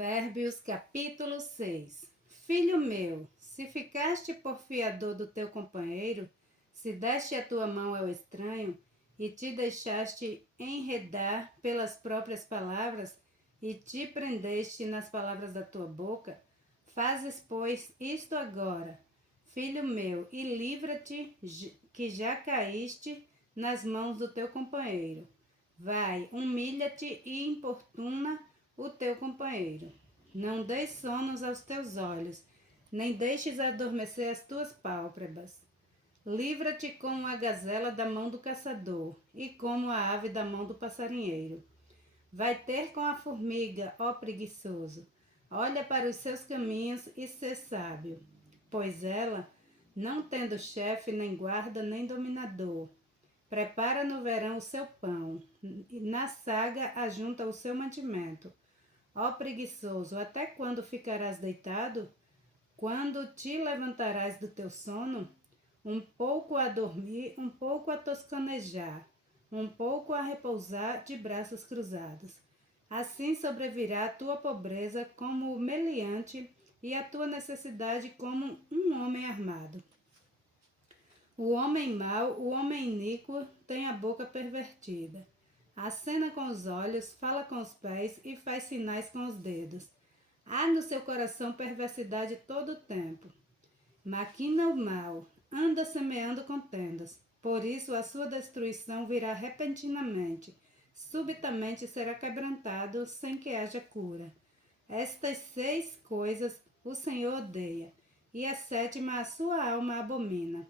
Provérbios capítulo 6. Filho meu, se ficaste por fiador do teu companheiro, se deste a tua mão ao estranho, e te deixaste enredar pelas próprias palavras, e te prendeste nas palavras da tua boca, fazes, pois, isto agora, filho meu, e livra-te, que já caíste nas mãos do teu companheiro. Vai, humilha-te e importuna o teu companheiro. Não deis sonos aos teus olhos, nem deixes adormecer as tuas pálpebras. Livra-te como a gazela da mão do caçador, e como a ave da mão do passarinheiro. Vai ter com a formiga, ó preguiçoso. Olha para os seus caminhos e sê sábio, pois ela, não tendo chefe, nem guarda, nem dominador, prepara no verão o seu pão, e na saga ajunta o seu mantimento. Ó preguiçoso, até quando ficarás deitado? Quando te levantarás do teu sono? Um pouco a dormir, um pouco a toscanejar, um pouco a repousar de braços cruzados. Assim sobrevirá a tua pobreza como meliante e a tua necessidade como um homem armado. O homem mau, o homem iníquo, tem a boca pervertida. Acena com os olhos, fala com os pés e faz sinais com os dedos. Há no seu coração perversidade todo o tempo. Maquina o mal, anda semeando contendas. Por isso a sua destruição virá repentinamente. Subitamente será quebrantado, sem que haja cura. Estas 6 coisas o Senhor odeia, e a 7ª a sua alma abomina: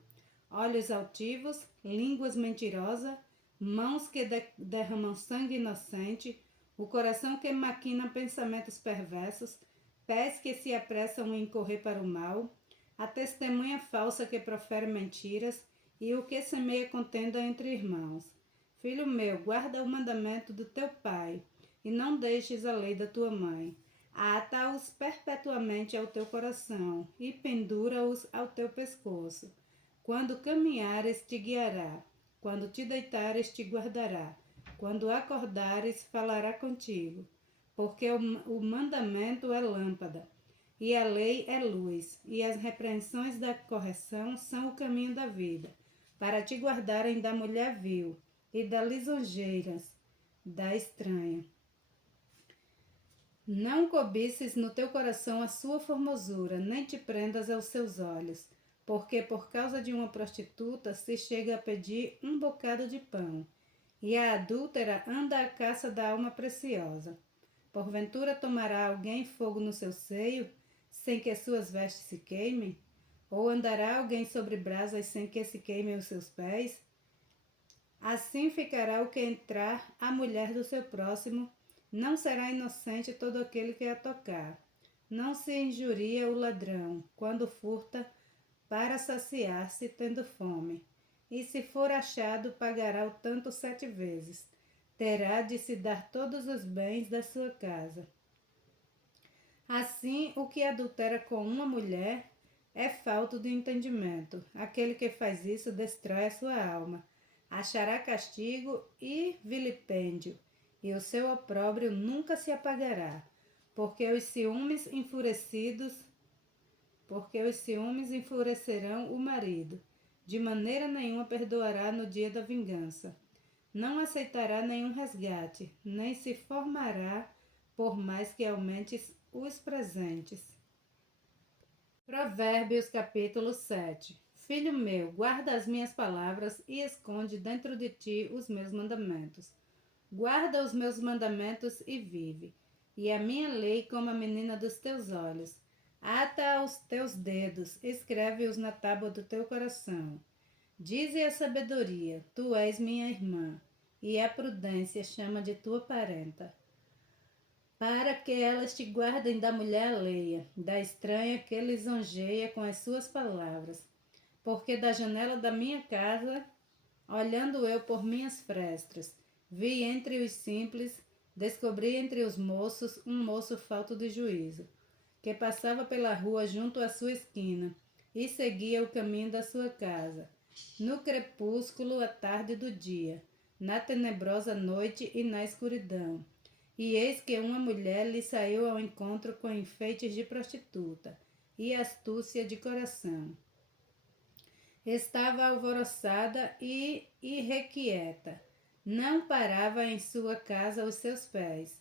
olhos altivos, línguas mentirosas, mãos que derramam sangue inocente, o coração que maquina pensamentos perversos, pés que se apressam em correr para o mal, a testemunha falsa que profere mentiras e o que semeia contenda entre irmãos. Filho meu, guarda o mandamento do teu pai e não deixes a lei da tua mãe. Ata-os perpetuamente ao teu coração e pendura-os ao teu pescoço. Quando caminhares, te guiará. Quando te deitares, te guardará. Quando acordares, falará contigo. Porque o mandamento é lâmpada, e a lei é luz, e as repreensões da correção são o caminho da vida, para te guardarem da mulher vil e das lisonjeiras da estranha. Não cobices no teu coração a sua formosura, nem te prendas aos seus olhos, porque por causa de uma prostituta se chega a pedir um bocado de pão, e a adúltera anda à caça da alma preciosa. Porventura tomará alguém fogo no seu seio, sem que as suas vestes se queimem? Ou andará alguém sobre brasas sem que se queimem os seus pés? Assim ficará o que entrar a mulher do seu próximo, não será inocente todo aquele que a tocar. Não se injuria o ladrão, quando furta, para saciar-se tendo fome. E se for achado, pagará o tanto 7 vezes. Terá de se dar todos os bens da sua casa. Assim, o que adultera com uma mulher é falta de entendimento. Aquele que faz isso destrói a sua alma. Achará castigo e vilipêndio, e o seu opróbrio nunca se apagará, porque os ciúmes enfurecerão o marido. De maneira nenhuma perdoará no dia da vingança. Não aceitará nenhum resgate, nem se formará por mais que aumentes os presentes. Provérbios capítulo 7. Filho meu, guarda as minhas palavras e esconde dentro de ti os meus mandamentos. Guarda os meus mandamentos e vive, e a minha lei como a menina dos teus olhos. Ata aos teus dedos, escreve-os na tábua do teu coração. Dize a sabedoria, tu és minha irmã, e a prudência chama de tua parenta, para que elas te guardem da mulher alheia, da estranha que lisonjeia com as suas palavras. Porque da janela da minha casa, olhando eu por minhas frestas, vi entre os simples, descobri entre os moços um moço falto de juízo, que passava pela rua junto à sua esquina e seguia o caminho da sua casa, no crepúsculo à tarde do dia, na tenebrosa noite e na escuridão. E eis que uma mulher lhe saiu ao encontro com enfeites de prostituta e astúcia de coração. Estava alvoroçada e irrequieta. Não parava em sua casa os seus pés.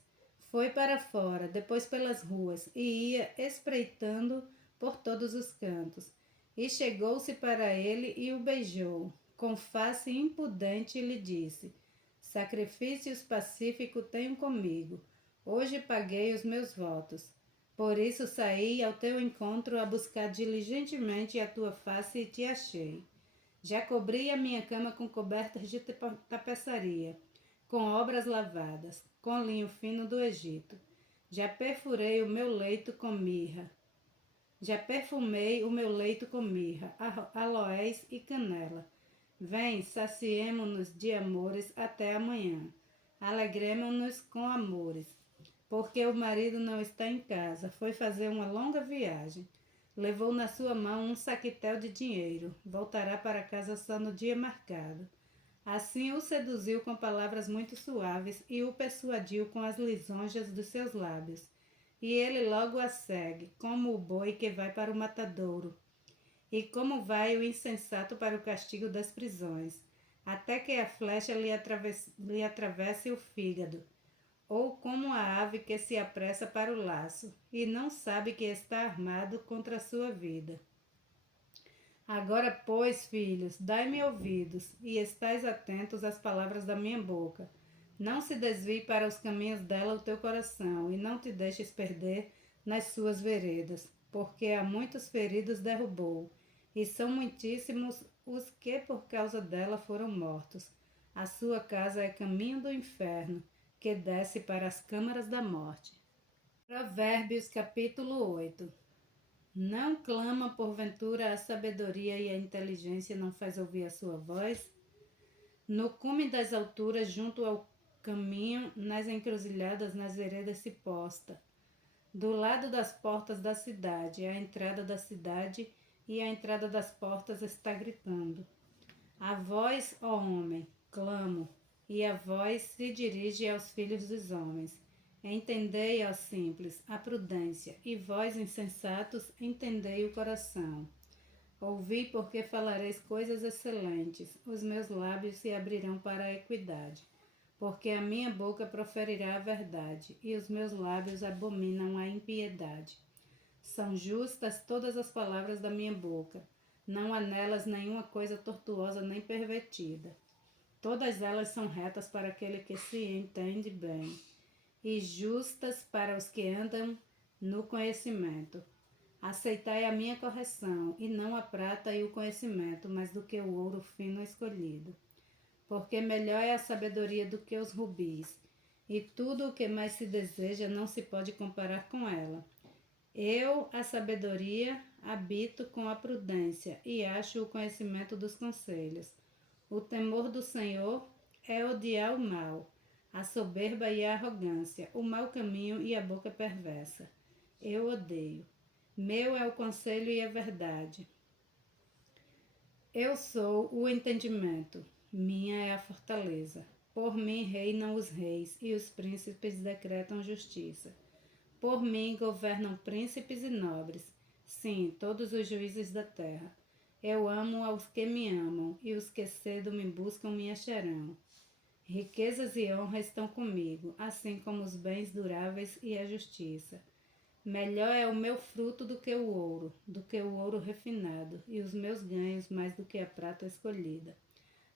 Foi para fora, depois pelas ruas, e ia espreitando por todos os cantos. E chegou-se para ele e o beijou. Com face impudente lhe disse: Sacrifícios pacíficos tenho comigo. Hoje paguei os meus votos. Por isso saí ao teu encontro a buscar diligentemente a tua face e te achei. Já cobri a minha cama com cobertas de tapeçaria, com obras lavadas, com linho fino do Egito. Já perfurei o meu leito com mirra. Já perfumei o meu leito com mirra, aloés e canela. Vem, saciemo-nos de amores até amanhã. Alegremo-nos com amores. Porque o marido não está em casa, foi fazer uma longa viagem. Levou na sua mão um saquetel de dinheiro. Voltará para casa só no dia marcado. Assim o seduziu com palavras muito suaves e o persuadiu com as lisonjas dos seus lábios. E ele logo a segue, como o boi que vai para o matadouro, e como vai o insensato para o castigo das prisões, até que a flecha lhe atravesse o fígado, ou como a ave que se apressa para o laço, e não sabe que está armado contra a sua vida. Agora, pois, filhos, dai-me ouvidos, e estais atentos às palavras da minha boca. Não se desvie para os caminhos dela o teu coração, e não te deixes perder nas suas veredas, porque há muitos feridos derrubou, e são muitíssimos os que por causa dela foram mortos. A sua casa é caminho do inferno, que desce para as câmaras da morte. Provérbios capítulo 8. Não clama porventura a sabedoria e a inteligência não faz ouvir a sua voz? No cume das alturas, junto ao caminho, nas encruzilhadas, nas veredas se posta. Do lado das portas da cidade, a entrada da cidade e a entrada das portas está gritando. A voz, ó homem, clamo, e a voz se dirige aos filhos dos homens. Entendei, ó simples, a prudência, e vós, insensatos, entendei o coração. Ouvi, porque falareis coisas excelentes, os meus lábios se abrirão para a equidade, porque a minha boca proferirá a verdade, e os meus lábios abominam a impiedade. São justas todas as palavras da minha boca, não há nelas nenhuma coisa tortuosa nem pervertida. Todas elas são retas para aquele que se entende bem, e justas para os que andam no conhecimento. Aceitai a minha correção, e não a prata e o conhecimento, mais do que o ouro fino escolhido. Porque melhor é a sabedoria do que os rubis, e tudo o que mais se deseja não se pode comparar com ela. Eu, a sabedoria, habito com a prudência, e acho o conhecimento dos conselhos. O temor do Senhor é odiar o mal, a soberba e a arrogância, o mau caminho e a boca perversa. Eu odeio. Meu é o conselho e a verdade. Eu sou o entendimento, minha é a fortaleza. Por mim reinam os reis, e os príncipes decretam justiça. Por mim governam príncipes e nobres, sim, todos os juízes da terra. Eu amo aos que me amam, e os que cedo me buscam me acharão. Riquezas e honra estão comigo, assim como os bens duráveis e a justiça. Melhor é o meu fruto do que o ouro refinado, e os meus ganhos mais do que a prata escolhida.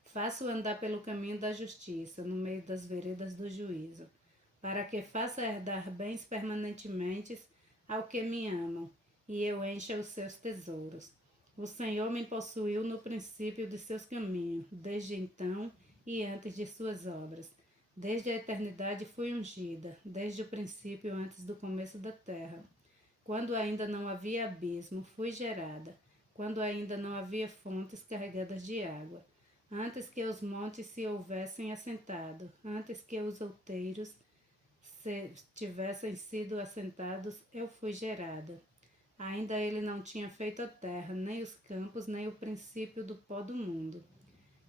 Faço andar pelo caminho da justiça, no meio das veredas do juízo, para que faça herdar bens permanentemente ao que me amam, e eu encha os seus tesouros. O Senhor me possuiu no princípio de seus caminhos, desde então e antes de suas obras. Desde a eternidade fui ungida, desde o princípio, antes do começo da terra. Quando ainda não havia abismo, fui gerada, quando ainda não havia fontes carregadas de água. Antes que os montes se houvessem assentado, antes que os outeiros tivessem sido assentados, eu fui gerada. Ainda ele não tinha feito a terra, nem os campos, nem o princípio do pó do mundo.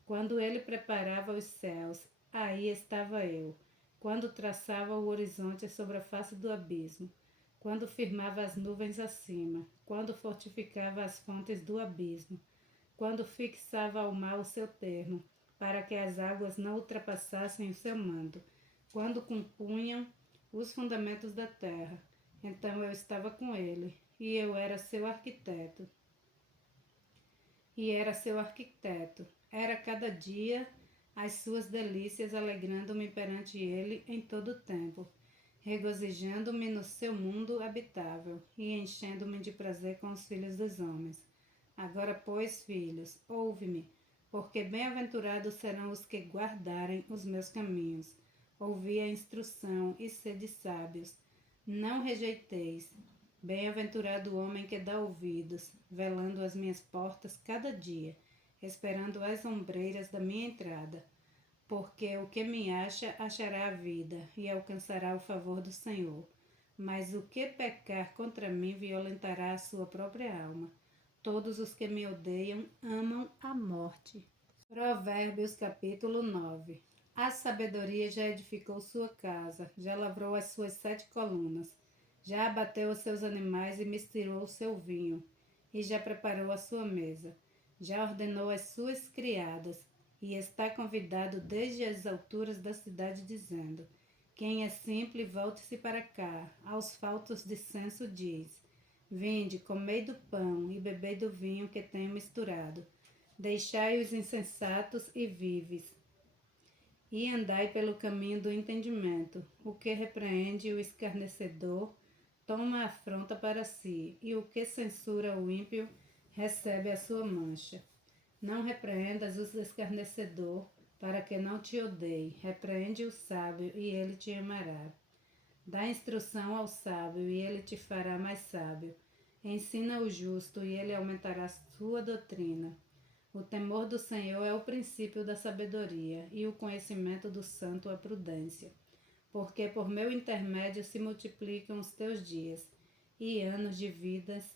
Quando ele preparava os céus, aí estava eu. quando traçava o horizonte sobre a face do abismo, quando firmava as nuvens acima, quando fortificava as fontes do abismo, quando fixava ao mar o seu termo, para que as águas não ultrapassassem o seu mando, quando compunham os fundamentos da terra. Então eu estava com ele, e eu era seu arquiteto. Era cada dia as suas delícias, alegrando-me perante ele em todo o tempo, regozijando-me no seu mundo habitável e enchendo-me de prazer com os filhos dos homens. Agora, pois, filhos, ouve-me, porque bem-aventurados serão os que guardarem os meus caminhos. Ouvi a instrução e sede sábios. Não rejeiteis. Bem-aventurado o homem que dá ouvidos, velando as minhas portas cada dia, esperando as ombreiras da minha entrada. Porque o que me acha, achará a vida e alcançará o favor do Senhor. Mas o que pecar contra mim violentará a sua própria alma. Todos os que me odeiam amam a morte. Provérbios capítulo 9. A sabedoria já edificou sua casa, já lavrou as suas 7 colunas, já abateu os seus animais e misturou o seu vinho, e já preparou a sua mesa, já ordenou as suas criadas, e está convidado desde as alturas da cidade, dizendo: quem é simples, volte-se para cá. Aos faltos de senso diz: vinde, comei do pão e bebei do vinho que tenho misturado. Deixai os insensatos e vives, e andai pelo caminho do entendimento. O que repreende o escarnecedor toma a afronta para si, e o que censura o ímpio recebe a sua mancha. Não repreendas o escarnecedor, para que não te odeie. Repreende o sábio, e ele te amará. Dá instrução ao sábio, e ele te fará mais sábio. Ensina o justo, e ele aumentará sua doutrina. O temor do Senhor é o princípio da sabedoria, e o conhecimento do santo a prudência. Porque por meu intermédio se multiplicam os teus dias, e anos de vidas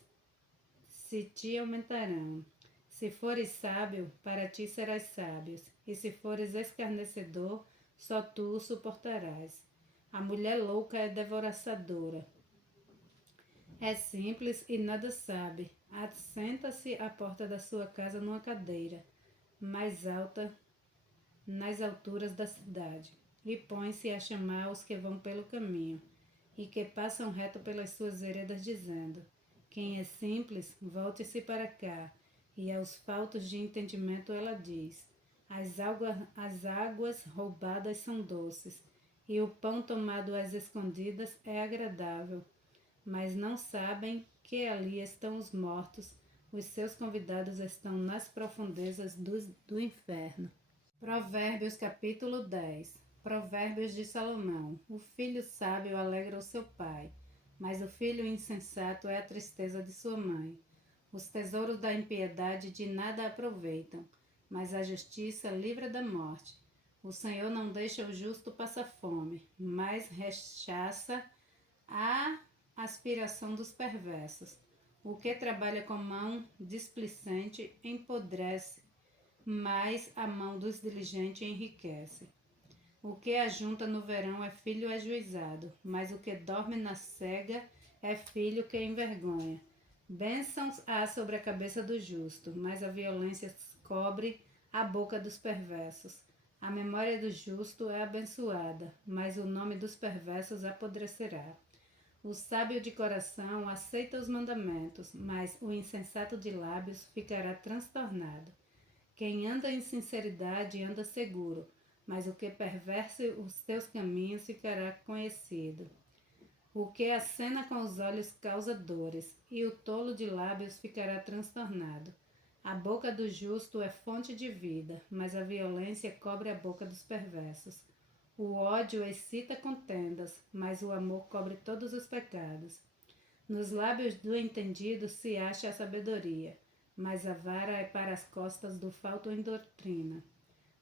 se te aumentarão. Se fores sábio, para ti serás sábio, e se fores escarnecedor, só tu o suportarás. A mulher louca é devoraçadora, é simples e nada sabe. Assenta-se à porta da sua casa numa cadeira, mais alta nas alturas da cidade, e põe-se a chamar os que vão pelo caminho, e que passam reto pelas suas veredas, dizendo: quem é simples, volte-se para cá. E aos faltos de entendimento ela diz: as águas roubadas são doces, e o pão tomado às escondidas é agradável. Mas não sabem que ali estão os mortos, os seus convidados estão nas profundezas do inferno. Provérbios capítulo 10. Provérbios de Salomão. O filho sábio alegra o seu pai, mas o filho insensato é a tristeza de sua mãe. Os tesouros da impiedade de nada aproveitam, mas a justiça livra da morte. O Senhor não deixa o justo passar fome, mas rechaça a aspiração dos perversos. O que trabalha com mão displicente empodrece, mas a mão dos diligentes enriquece. O que ajunta no verão é filho ajuizado, mas o que dorme na cega é filho que envergonha. Bênçãos há sobre a cabeça do justo, mas a violência cobre a boca dos perversos. A memória do justo é abençoada, mas o nome dos perversos apodrecerá. O sábio de coração aceita os mandamentos, mas o insensato de lábios ficará transtornado. Quem anda em sinceridade anda seguro, mas o que perverte os teus caminhos ficará conhecido. O que acena com os olhos causa dores, e o tolo de lábios ficará transtornado. A boca do justo é fonte de vida, mas a violência cobre a boca dos perversos. O ódio excita contendas, mas o amor cobre todos os pecados. Nos lábios do entendido se acha a sabedoria, mas a vara é para as costas do falto em doutrina.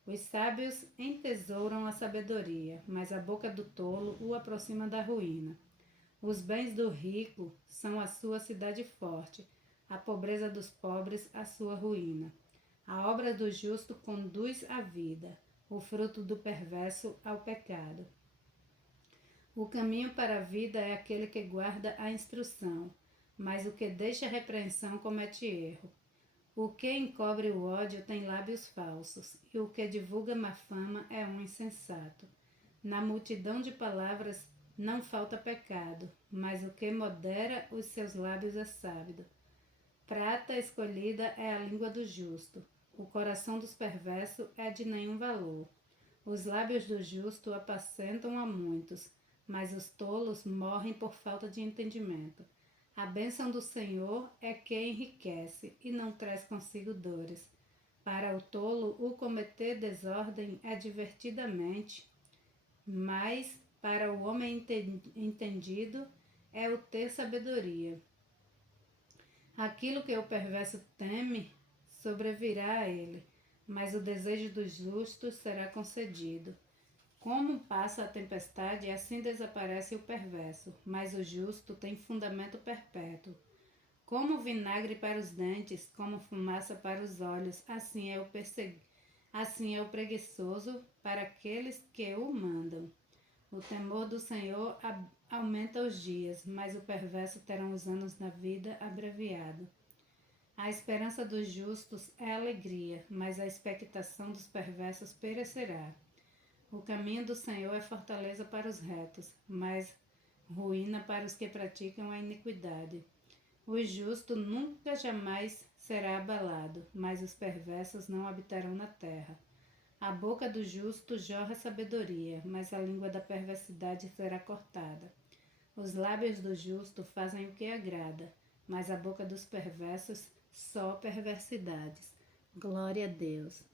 Os sábios entesouram a sabedoria, mas a boca do tolo o aproxima da ruína. Os bens do rico são a sua cidade forte, a pobreza dos pobres a sua ruína. A obra do justo conduz à vida, o fruto do perverso ao pecado. O caminho para a vida é aquele que guarda a instrução, mas o que deixa a repreensão comete erro. O que encobre o ódio tem lábios falsos, e o que divulga má fama é um insensato. Na multidão de palavras não falta pecado, mas o que modera os seus lábios é sábio. Prata escolhida é a língua do justo. O coração dos perversos é de nenhum valor. Os lábios do justo apacentam a muitos, mas os tolos morrem por falta de entendimento. A bênção do Senhor é que enriquece e não traz consigo dores. Para o tolo, o cometer desordem é divertidamente, mas para o homem entendido é o ter sabedoria. Aquilo que o perverso teme sobrevirá a ele, mas o desejo dos justos será concedido. Como passa a tempestade, assim desaparece o perverso, mas o justo tem fundamento perpétuo. Como vinagre para os dentes, como fumaça para os olhos, assim é o preguiçoso para aqueles que o mandam. O temor do Senhor aumenta os dias, mas o perverso terá os anos da vida abreviados. A esperança dos justos é alegria, mas a expectação dos perversos perecerá. O caminho do Senhor é fortaleza para os retos, mas ruína para os que praticam a iniquidade. O justo nunca jamais será abalado, mas os perversos não habitarão na terra. A boca do justo jorra sabedoria, mas a língua da perversidade será cortada. Os lábios do justo fazem o que agrada, mas a boca dos perversos só perversidades. Glória a Deus.